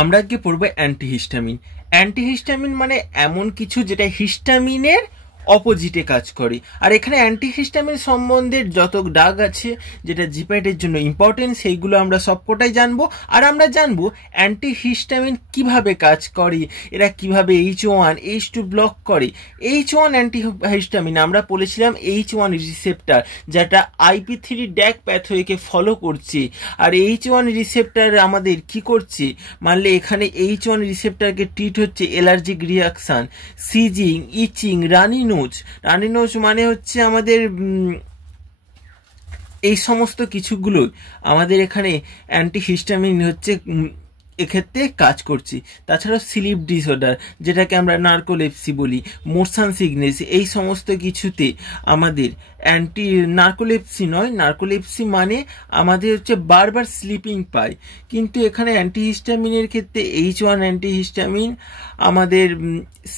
আমরা আজকে পড়বো অ্যান্টিহিস্টামিন। অ্যান্টিহিস্টামিন মানে এমন কিছু যেটা হিস্টামিনের অপোজিটে কাজ করে। আর এখানে অ্যান্টিহিস্টামিন সম্বন্ধে যত ডাগ আছে যেটা জিপ্যাটের জন্য ইম্পর্টেন্ট সেইগুলো আমরা সবকটাই জানবো। আর আমরা জানবো অ্যান্টিহিস্টামিন কিভাবে কাজ করে, এরা কিভাবে H1 H2 ব্লক করে। H1 অ্যান্টিহিস্টামিন আমরা বলেছিলাম H1 রিসেপ্টার যেটা IP3 ড্যাক প্যাথওয়েকে ফলো করছে। আর H1 রিসেপ্টার আমাদের কি করছে, মানলে এখানে H1 রিসেপ্টারকে ট্রিট হচ্ছে অ্যালার্জিক রিয়াকশান, সিজিং, ইচিং, রানি নোজ মানে হচ্ছে আমাদের এই সমস্ত কিছুগুলো আমাদের এখানে অ্যান্টিহিস্টামিন হচ্ছে এক্ষেত্রে কাজ করছি। তাছাড়াও স্লিপ ডিসঅর্ডার যেটাকে আমরা নার্কোলেপসি বলি, মোশন সিকনেস, এই সমস্ত কিছুতে আমাদের নার্কোলেপসি নয়, নার্কোলেপসি মানে আমাদের হচ্ছে বারবার স্লিপিং পায়, কিন্তু এখানে অ্যান্টিহিস্টামিনের ক্ষেত্রে H1 অ্যান্টিহিস্টামিন আমাদের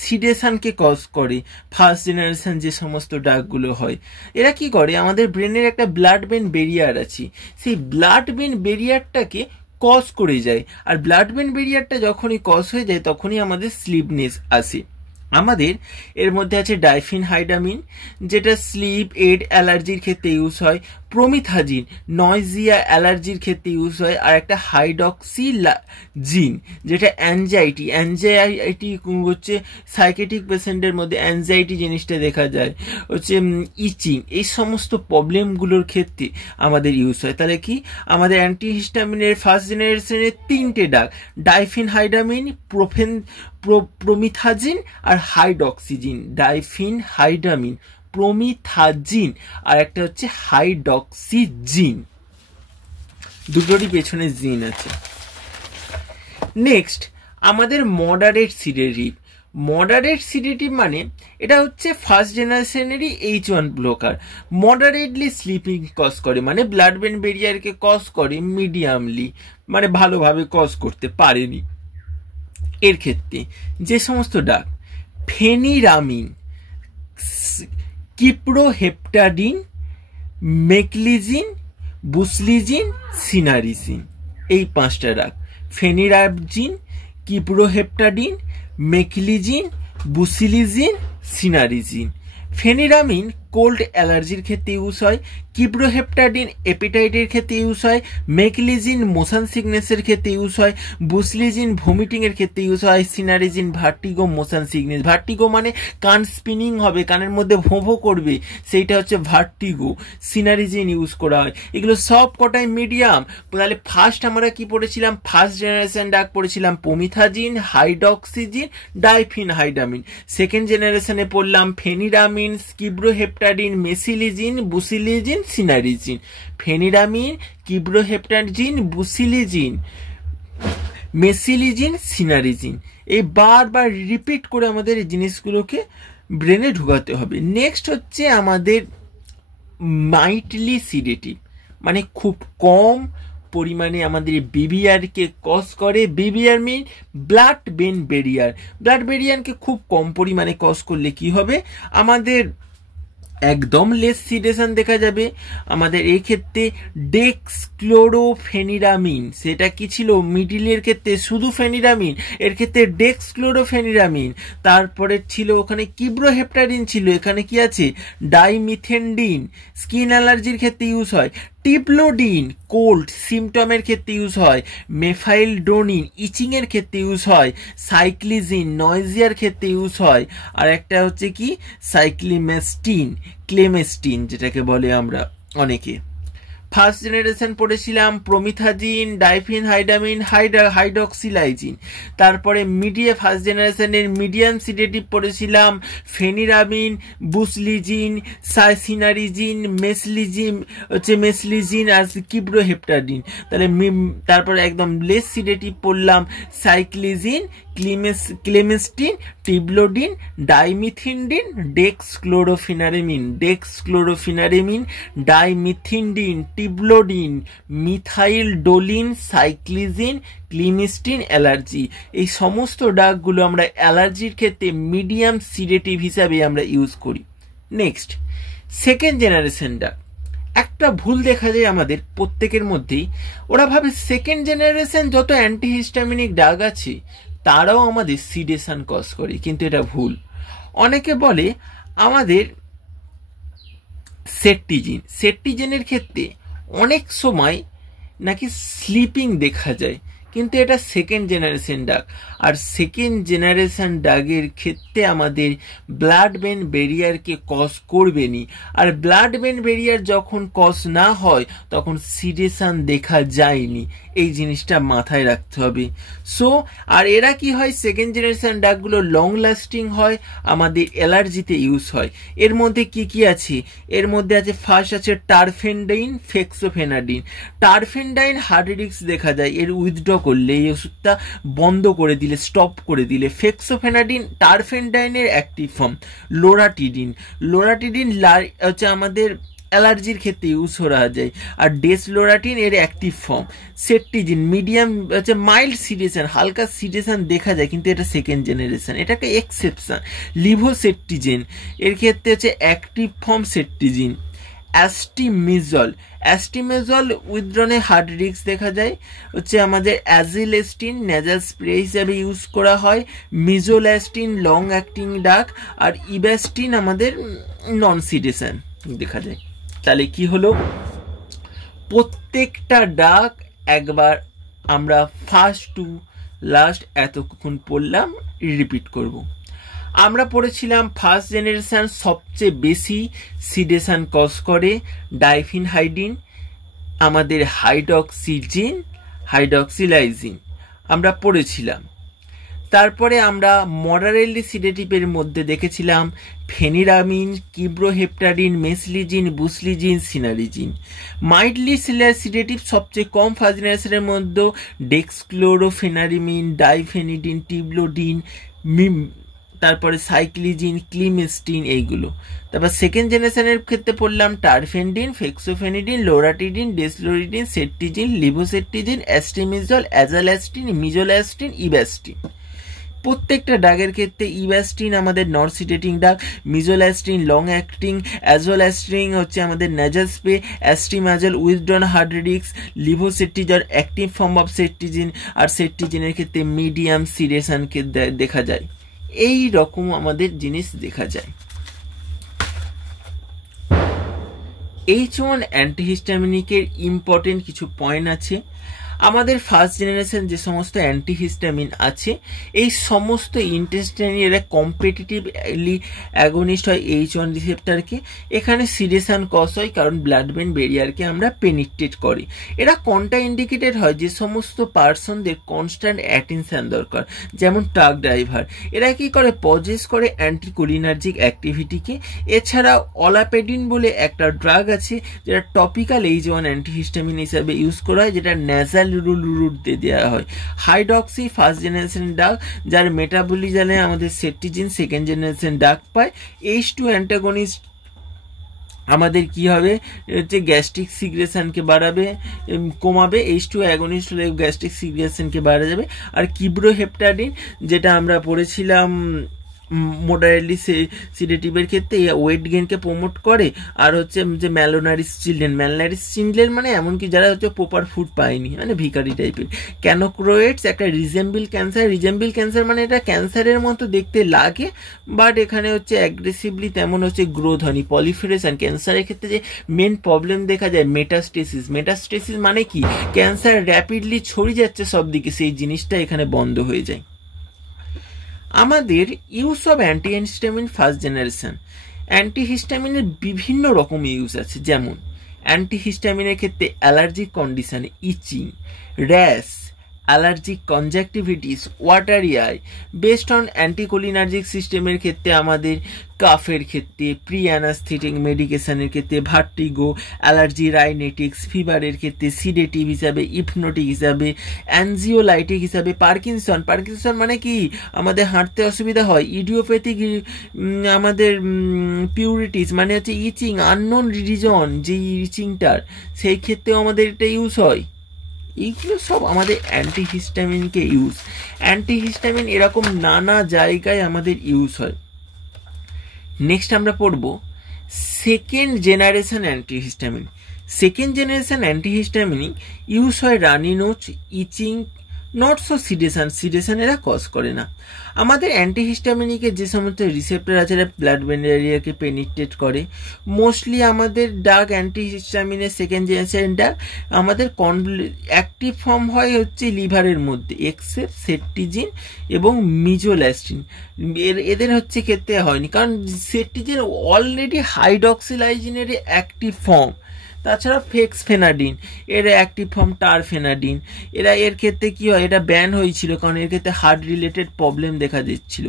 সিডেশনকে কজ করে। ফার্স্ট জেনারেশন যে সমস্ত ডাকগুলো হয়, এরা কি করে, আমাদের ব্রেনের একটা ব্লাড ব্রেন ব্যারিয়ার আছে, সেই ব্লাড ব্রেন ব্যারিয়ারটাকে কজ করে যায়। আর ব্লাড ব্রেন ব্যারিয়ারটা যখনই কজ হয়ে যায় তখনই আমাদের স্লিপনেস আসে। আমাদের এর মধ্যে আছে ডাইফিনহাইডামিন যেটা স্লিপ এড অ্যালার্জির ক্ষেত্রে ইউজ হয়, প্রমিথাজিন নয়জিয়া অ্যালার্জির ক্ষেত্রে ইউজ হয়, আর একটা হাইড্রক্সিজিন যেটা অ্যাংজাইটি হচ্ছে সাইকেটিক পেশেন্টের মধ্যে অ্যাংজাইটি জিনিসটা দেখা যায়, হচ্ছে ইচিং, এই সমস্ত প্রবলেমগুলোর ক্ষেত্রে আমাদের ইউজ হয়। তাহলে কি আমাদের অ্যান্টিহিস্টামিনের ফার্স্ট জেনারেশনের তিনটে ডাক, ডাইফিনহাইডামিন, প্রমিথাজিন আর হাইড্রক্সিজিন। ডাইফিনহাইডামিন, প্রমিথাজিন আর একটা হচ্ছে হাইড্রক্সিজিন, দুটোরই পেছনে জিন আছে। নেক্সট আমাদের মডারেট সিডেটিভ মানে এটা হচ্ছে ফার্স্ট জেনারেশনেরই H1 blocker. Moderately sleeping cause করে মানে ব্লাড ব্রেন ব্যারিয়ারকে কজ করে, মিডিয়ামলি মানে ভালোভাবে কজ করতে পারেনি। এর ক্ষেত্রে যে সমস্ত ডাক ফেনিরামিন, কিপ্রোহেপটাডিন, মেকলিজিন, বুসলিজিন, সিনারিজিন, এই পাঁচটা ডাক, ফেনিরাজিন, কিপ্রোহেপটাডিন, মেকলিজিন, বুসিলিজিন, সিনারিজিন। ফেনিরামিন কোল্ড অ্যালার্জির ক্ষেত্রে ইউজ হয়, কিপ্রোহেপটাডিন এপিটাইটের ক্ষেত্রে ইউজ হয়, মেকলিজিন মোশন সিকনেসের ক্ষেত্রে ইউজ হয়, বুসলিজিন ভমিটিংয়ের ক্ষেত্রে ইউজ হয়, cinnarizine vertigo motion sickness. Vertigo মানে কান স্পিনিং হবে, কানের মধ্যে ভোঁ করবে, সেইটা হচ্ছে ভার্টিগো। সিনারিজিন ইউজ করা হয়। এগুলো সব কটাই মিডিয়াম। তাহলে ফার্স্ট আমরা কি পড়েছিলাম, ফার্স্ট জেনারেশন ডাক পড়েছিলাম প্রমিথাজিন, হাইড্রক্সিজিন, ডাইফিনহাইডামিন। সেকেন্ড জেনারেশনে পড়লাম ফেনিরামিন, কিপ্রোহেপটাডিন, মেসিলিজিন, বুসিলিজিন, সিনারিজিন। ফেনিরামিন, কিপ্রোহেপটাডিন, বুসিলিজিন, মেসিলিজিন, সিনারিজিন, এই বারবার রিপিট করে আমাদের এই জিনিসগুলোকে ব্রেনে ঢুকাতে হবে। নেক্সট হচ্ছে আমাদের মাইল্ডলি সিডেটিভ মানে খুব কম পরিমাণে আমাদের বিবিআরকে কজ করে। বিবিআর মিন ব্লাড ব্রেন ব্যারিয়ারকে খুব কম পরিমাণে কজ করলে কি হবে, আমাদের একদম লেস সিডেশন দেখা যাবে। আমাদের এই ক্ষেত্রে ডেক্সক্লোরোফেনিরামিন, সেটা কি ছিল, মিডিলের ক্ষেত্রে শুধু ফেনিরামিন, এর ক্ষেত্রে ডেক্সক্লোরোফেনিরামিন। তারপরে ছিল ওখানে কিপ্রোহেপটাডিন ছিল, এখানে কি আছে, ডাইমিথেন্ডিন, স্কিন অ্যালার্জির ক্ষেত্রে ইউজ হয়। টিপ্লোডিন কোল্ড সিমটমের ক্ষেত্রে ইউজ হয়। মেফাইলডোনিন ইচিংয়ের ক্ষেত্রে ইউজ হয়। সাইক্লিজিন নয়জিয়ার ক্ষেত্রে ইউজ হয়। আর একটা হচ্ছে কি ক্লেমেস্টিন যেটাকে বলে আমরা অনেকে। ফার্স্ট জেনারেশন পড়েছিলাম প্রমিথাজিন, ডাইফিনহাইডামিন, হাইড্রক্সিলাইজিন। তারপরে ফার্স্ট জেনারেশনের মিডিয়াম সিডেটিভ পড়েছিলাম ফেনিরামিন, বুসলিজিন, সিনারিজিন, মেসলিজিন আর কিপ্রোহেপটাডিন। তাহলে তারপরে একদম লেস সিডেটিভ পড়লাম সাইক্লিজিন, ক্লেমেস্টিন, টিব্লোডিন, ডাইমিথিন্ডিন, ডেক্সক্লোরোফেনারেমিন, ডাইমিথিন্ডিন, টিব্লোডিন, মিথাইলডোলিন, সাইক্লিজিন, ক্লিমিস্টিন, অ্যালার্জি। এই সমস্ত ডাকগুলো আমরা অ্যালার্জির ক্ষেত্রে মিডিয়াম সিডেটিভ হিসাবে আমরা ইউজ করি। নেক্সট সেকেন্ড জেনারেশন ডাক একটা ভুল দেখা যায় আমাদের প্রত্যেকের মধ্যেই, ওরা ভাবে সেকেন্ড জেনারেশন যত অ্যান্টিহিস্টামিনিক ড্রাগ আছে তারাও আমাদের সিডেশন কজ করে, কিন্তু এটা ভুল। অনেকে বলে আমাদের সেট্টিজিনের ক্ষেত্রে অনেক সময় নাকি স্লিপিং দেখা যায়, কিন্তু এটা সেকেন্ড জেনারেশন ড্রাগ। আর সেকেন্ড জেনারেশন ড্রাগের ক্ষেত্রে আমাদের ব্লাড ব্রেন ব্যারিয়ারকে কজ করবে নি, আর ব্লাড ব্রেন ব্যারিয়ার যখন কজ না হয় তখন সিডেশন দেখা যায়নি, এই জিনিসটা মাথায় রাখতে হবে। সো আর এরা কি হয়, সেকেন্ড জেনারেশন ড্রাগগুলো লং লাস্টিং হয়, আমাদের অ্যালার্জিতে ইউজ হয়। এর মধ্যে কি কি আছে? এর মধ্যে আছে, ফার্স্ট আছে টারফেন্ডাইন, ফেক্সোফেনাডিন। টারফেন্ডাইন হার্ট রিস্ক দেখা যায়, এর উইথড্র করলে, এই ওষুধটা বন্ধ করে দিলে, স্টপ করে দিলে। ফেক্সোফেনাডিন টারফেন্ডাইনের অ্যাক্টিভ ফর্ম। লোরাটিডিন হচ্ছে আমাদের অ্যালার্জির ক্ষেত্রে ইউজ করা যায়। আর ডেসলোরাটিন এর অ্যাক্টিভ ফর্ম। সেট্টিজিন মিডিয়াম হচ্ছে মাইল্ড সিডেশন, হালকা সিডেশন দেখা যায়, কিন্তু এটা সেকেন্ড জেনারেশন, এটা একটা এক্সেপশন। লিভোসেট্টিজিন এর ক্ষেত্রে হচ্ছে অ্যাক্টিভ ফর্ম সেট্টিজিন। অ্যাস্টিমেজল উইথড্রনে হার্ট রিস্ক দেখা যায়, হচ্ছে আমাদের অ্যাজিলেস্টিন নেজাল স্প্রে হিসাবে ইউজ করা হয়। মিজোল্যাস্টিন লং অ্যাক্টিং ড্রাগ, আর ইব্যাস্টিন আমাদের নন সিডেশন দেখা যায়। তাহলে কি হলো, প্রত্যেকটা ড্রাগ একবার আমরা ফার্স্ট টু লাস্ট এতক্ষণ পড়লাম, রিপিট করব। আমরা পড়েছিলাম ফার্স্ট জেনারেশন সবচেয়ে বেশি সিডেশন কজ করে ডাইফিনহাইডিন, আমাদের হাইড্রক্সিলাইজিন আমরা পড়েছিলাম। তারপরে আমরা মডারেটলি সিডেটিভের মধ্যে দেখেছিলাম ফেনিরামিন, কিব্রোহেপটাডিন, মেসলিজিন, বুসলিজিন, সিনারিজিন। মাইল্ডলি সিডেটিভ সবচেয়ে কম ফার্স্ট জেনারেশনের মধ্যে ডেক্সক্লোরোফেনারিমিন, ডাইফেনিডিন, টিবলোডিন, তারপরে সাইক্লিজিন, ক্লিমেস্টিন, এইগুলো। তারপর সেকেন্ড জেনারেশনের ক্ষেত্রে পড়লাম টারফেন্ডিন, ফেক্সোফেনিডিন, লোরাটিডিন, ডেসলোরিডিন, সেট্টিজিন, লিভোসেট্টিজিন, অ্যাস্টিমিজল, অ্যাজাল্যাস্টিন, মিজোল্যাস্টিন, ইব্যাস্টিন। প্রত্যেকটা ড্রাগের ক্ষেত্রে ইব্যাস্টিন আমাদের non sedating drug, mizolastine long acting, azelastine হচ্ছে আমাদের nasal spray, astemizole withdrawn heart risk, levocetirizine active form of cetirizine, আর সেট্টিজিনের ক্ষেত্রে মিডিয়াম সিডেশনকে দেখা যায়। এই রকম আমাদের জিনিস দেখা যায়। H1 অ্যান্টিহিস্টামিনিকের ইম্পর্টেন্ট কিছু পয়েন্ট আছে। আমাদের ফার্স্ট জেনারেশন যে সমস্ত অ্যান্টিহিস্টামিন আছে, এই সমস্ত ইন্টেস্টাইনে এরা কম্পিটিটিভলি অ্যাগনিস্ট হয় H1 রিসেপ্টারকে। এখানে সিডেশন কজ হয় কারণ ব্লাড ব্রেন ব্যারিয়ারকে আমরা পেনিট্রেট করি। এরা কন্ট্রা ইন্ডিকেটেড হয় যে সমস্ত পার্সনদের কনস্ট্যান্ট অ্যাটেনশন দরকার, যেমন ট্রাক ড্রাইভার। এরা কি করে, পজেস করে অ্যান্টিকোলিনার্জিক অ্যাক্টিভিটিকে। এছাড়া অলাপেডিন বলে একটা ড্রাগ আছে যেটা টপিক্যাল H1 অ্যান্টিহিস্টামিন হিসাবে ইউজ করা হয়, যেটা ন্যাজাল রুট দিয়ে দেওয়া হয়। হাইড্রক্সি ফার্স্ট জেনারেশন ড্রাগ, যার মেটাবলিজমে আমাদের সেট্টিজিন সেকেন্ড জেনারেশন ড্রাগ পায়। H2 অ্যান্টাগনিস্ট আমাদের কি হবে, হচ্ছে গ্যাস্ট্রিক সিগ্রেশনকে কমাবে। H2 অ্যাগনিস্ট হলে গ্যাস্ট্রিক সিগ্রেশনকে বাড়া যাবে। আর কিব্রোহেপটাডিন, যেটা আমরা পড়েছিলাম মোডারেটলি সিডেটিভের ক্ষেত্রে, ওয়েট গেইনকে প্রমোট করে। আর হচ্ছে যে ম্যালনারিস চিলড্রেন মানে এমনকি যারা হচ্ছে প্রপার ফুড পায়নি, মানে ভিখারি টাইপের। ক্যানোক্রোয়েটস একটা রিজেম্বল ক্যান্সার মানে এটা ক্যান্সারের মতো দেখতে লাগে, বাট এখানে হচ্ছে অ্যাগ্রেসিভলি তেমন হচ্ছে গ্রোথ হয়নি, পলিফারেশন। ক্যান্সারের ক্ষেত্রে যে মেন প্রবলেম দেখা যায় মেটাস্টেসিস মানে কি, ক্যান্সার র্যাপিডলি ছড়িয়ে যাচ্ছে সব দিকে, সেই জিনিসটা এখানে বন্ধ হয়ে যায়। আমাদের use of antihistamine first generation, অ্যান্টিহিস্টামিনের বিভিন্ন রকম ইউজ আছে। যেমন অ্যান্টিহিস্টামিনের ক্ষেত্রে অ্যালার্জিক কন্ডিশনে itching, rash, allergic conjunctivitis, watery eye. Based on anticholinergic সিস্টেমের ক্ষেত্রে আমাদের কাফের ক্ষেত্রে, প্রি অ্যানাস্থেটিক মেডিকেশনের ক্ষেত্রে ভার্টিগো, অ্যালার্জি রাইনেটিক্স, ফিভারের ক্ষেত্রে সিডেটিভ হিসাবে, হিপনোটিক হিসাবে, অ্যানজিওলাইটিক হিসাবে, পার্কিনসন মানে কি, আমাদের হাঁটতে অসুবিধা হয়। ইডিওপ্যাথিক আমাদের পিউরিটিস মানে হচ্ছে ইচিং, আননোন রিজন যে ইচিংটার, সেই ক্ষেত্রেও আমাদের এটা ইউজ হয়। এইগুলো সব আমাদের অ্যান্টিহিস্টামিনকে ইউজ। অ্যান্টিহিস্টামিন এরকম নানা জায়গায় আমাদের ইউজ হয়। নেক্সট আমরা পড়ব second generation antihistamine. Second generation antihistaminic use হয় runny nose, itching, not so sedation, sedation এরা কজ করে না। আমাদের অ্যান্টিহিস্টামিনিকের যে সমস্ত রিসেপ্টর আছে এরা ব্লাড ব্যারিয়ারকে পেনিট্রেট করে। মোস্টলি আমাদের ডাগ অ্যান্টিহিস্টামিনের সেকেন্ড জেনারেশন ডাগ আমাদের অ্যাক্টিভ ফর্ম হয় হচ্ছে লিভারের মধ্যে, এক্সেপ্ট সেট্টিজিন এবং মিজোল্যাস্টিন। এদের হচ্ছে ক্ষেত্রে হয়নি, কারণ সেট্টিজিন অলরেডি হাইড্রক্সিলাইজিনের অ্যাক্টিভ ফর্ম। তাছাড়া ফেক্সফেনাডিন এর অ্যাক্টিভ ফর্ম টারফেনাডিন, এর ক্ষেত্রে কি হয়, এটা ব্যান হয়েছিল কারণ এর ক্ষেত্রে হার্ট রিলেটেড প্রবলেম দেখা দিচ্ছিল।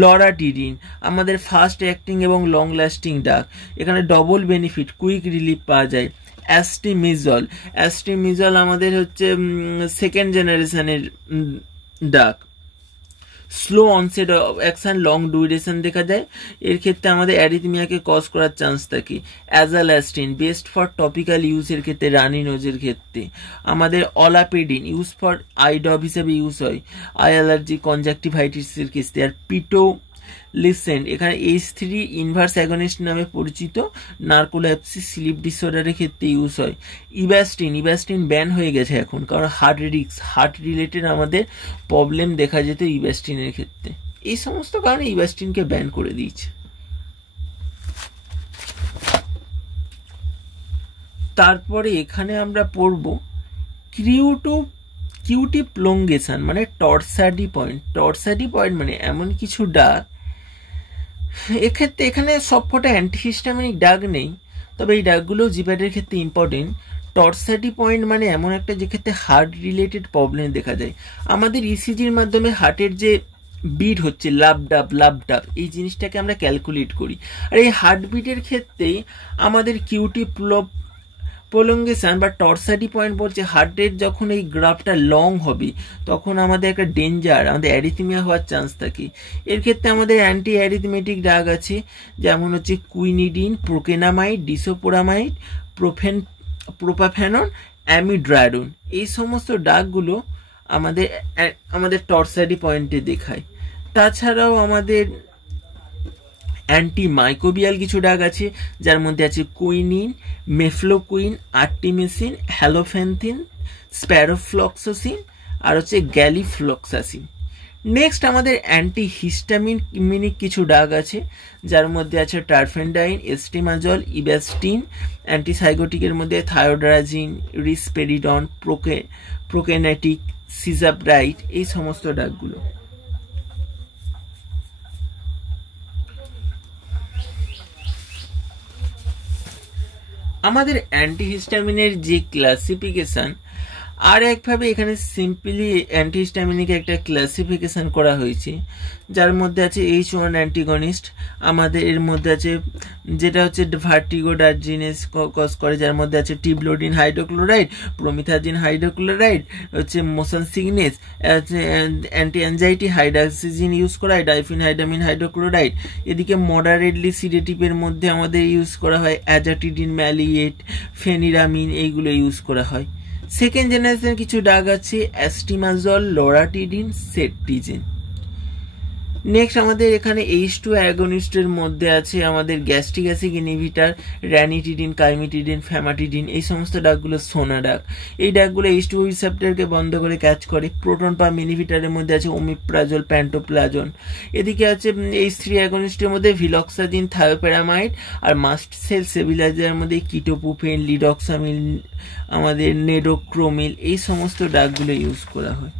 লরাটিডিন আমাদের ফাস্ট অ্যাক্টিং এবং লং লাস্টিং ডাগ, এখানে ডবল বেনিফিট, কুইক রিলিফ পাওয়া যায়। অ্যাস্টিমিজল আমাদের হচ্ছে সেকেন্ড জেনারেশনের drug, slow onset of action, long duration দেখা যায়। এর ক্ষেত্রে আমাদের অ্যারিথমিয়াকে কজ করার চান্স থাকে। অ্যাজালাস্টিন বেস্ট ফর টপিক্যাল ইউজের ক্ষেত্রে, রানি নোজের ক্ষেত্রে। আমাদের অলাপেডিন ইউজ ফর আই ড্রপ হিসেবে ইউজ হয় আই অ্যালার্জি কনজাক্টিভাইটিসের ক্ষেত্রে। আর পিটোলিসেন্ট এখানে H3 ইনভার্স অ্যাগনিস্ট নামে পরিচিত, নার্কোলেপসি, স্লিপ ডিসঅর্ডারের ক্ষেত্রে ইউজ হয়। ইভাস্টিন ব্যান হয়ে গেছে এখন, কারণ হার্ট রিলেটেড আমাদের প্রবলেম দেখা যেত ইভাস্টিনের ক্ষেত্রে। এই সমস্ত কারণে ইভাস্টিনকে ব্যান করে দিয়েছে। তারপরে এখানে আমরা পড়ব কিউটি প্রলঙ্গেশন মানে টর্সাডি পয়েন্ট। টর্সাডি পয়েন্ট মানে এমন কিছু ডাগ, এক্ষেত্রে এখানে সবকটা অ্যান্টিহিস্টামিনিক ডাগ নেই, তবে এই ডাগগুলো জিপ্যাডের ক্ষেত্রে ইম্পর্টেন্ট। টর্সাডি পয়েন্ট মানে এমন একটা যে ক্ষেত্রে হার্ট রিলেটেড প্রবলেম দেখা যায়। আমাদের ইসিজির মাধ্যমে হার্টের যে বিট হচ্ছে লাভ ডাব এই জিনিসটাকে আমরা ক্যালকুলেট করি। আর এই হার্টবিটের ক্ষেত্রেই আমাদের কিউটি প্রলঙ্গেশন বা টর্সাডি পয়েন্ট বলছে হার্টের যখন এই গ্রাফটা লং হবে তখন আমাদের একটা ডেঞ্জার, আমাদের অ্যারিথমিয়া হওয়ার চান্স থাকে। এর ক্ষেত্রে আমাদের অ্যান্টি অ্যারিথমেটিক ডাগ আছে, যেমন হচ্ছে কুইনিডিন, প্রোকেনামাইড, ডিসোপোরামাইড, প্রোপাফেনন, অ্যামিড্রাডন। এই সমস্ত ডাগগুলো আমাদের টর্সাডি পয়েন্টে দেখায়। তাছাড়াও আমাদের অ্যান্টিমাইক্রোবিয়াল কিছু ডাগ আছে, যার মধ্যে আছে কুইনিন, মেফ্লোকুইন, আর্টিমিসিন, হ্যালোফেন্থিন, স্প্যারোফ্লক্সাসিন আর হচ্ছে গ্যালিফ্লক্সাসিন। নেক্সট আমাদের অ্যান্টিহিস্টামিনিক কিছু ডাগ আছে, যার মধ্যে আছে টারফেন্ডাইন, এস্টিমাজল, ইভাস্টিন। অ্যান্টিসাইকোটিকের মধ্যে থায়োড্রাজিন, রিসপেরিডন, প্রোকেনেটিক, সিজাব্রাইট, এই সমস্ত ডাগগুলো। আমাদের অ্যান্টিহিস্টামিনের যে ক্লাসিফিকেশন, আর একভাবে এখানে সিম্পলি অ্যান্টিহিস্টামিনিকে একটা ক্লাসিফিকেশন করা হয়েছে, যার মধ্যে আছে H1 অ্যান্টিগনিস্ট, আমাদের এর মধ্যে আছে যেটা হচ্ছে ভার্টিগোডার্জিনেস কজ করে, যার মধ্যে আছে টিবলোডিন হাইড্রোক্লোরাইড, প্রোমিথাজিন হাইড্রোক্লোরাইড, হচ্ছে motion sickness, anti anxiety hydroxyzine use করা হয়, ডাইফিনহাইডামিন হাইড্রোক্লোরাইড। এদিকে মডারেটলি সিডেটিভের মধ্যে আমাদের ইউজ করা হয় অ্যাজাটিডিন, ম্যালিয়েট, ফেনিরামিন, এইগুলো ইউজ করা হয়। সেকেন্ড জেনারেশন কিছু ডাগ আছে অ্যাস্টিমাজল, লোরাটিডিন, সেট্টিজিন। নেক্সট আমাদের এখানে H2 অ্যাগনিস্টের মধ্যে আছে আমাদের গ্যাস্ট্রিক অ্যাসিড ইনহিবিটর, র্যানিটিডিন, কাইমিটিডিন, ফ্যামাটিডিন। এই সমস্ত ডাগগুলো সোনা ডাগ। এই ডাগগুলো H2 রিসেপ্টরকে বন্ধ করে ক্যাচ করে। প্রোটন পাম্প ইনহিবিটরের মধ্যে আছে ওমিপ্রাজল, প্যান্টোপ্লাজন। এদিকে আছে H3 অ্যাগনিস্টের মধ্যে ভিলক্সাজিন, থায়োপেরামাইড, আর মাস্ট সেল স্টেবিলাইজারের মধ্যে কিটোপুফেন, লিডক্সামিল, আমাদের নেডোক্রোমিল, এই সমস্ত ডাগগুলো ইউজ করা হয়।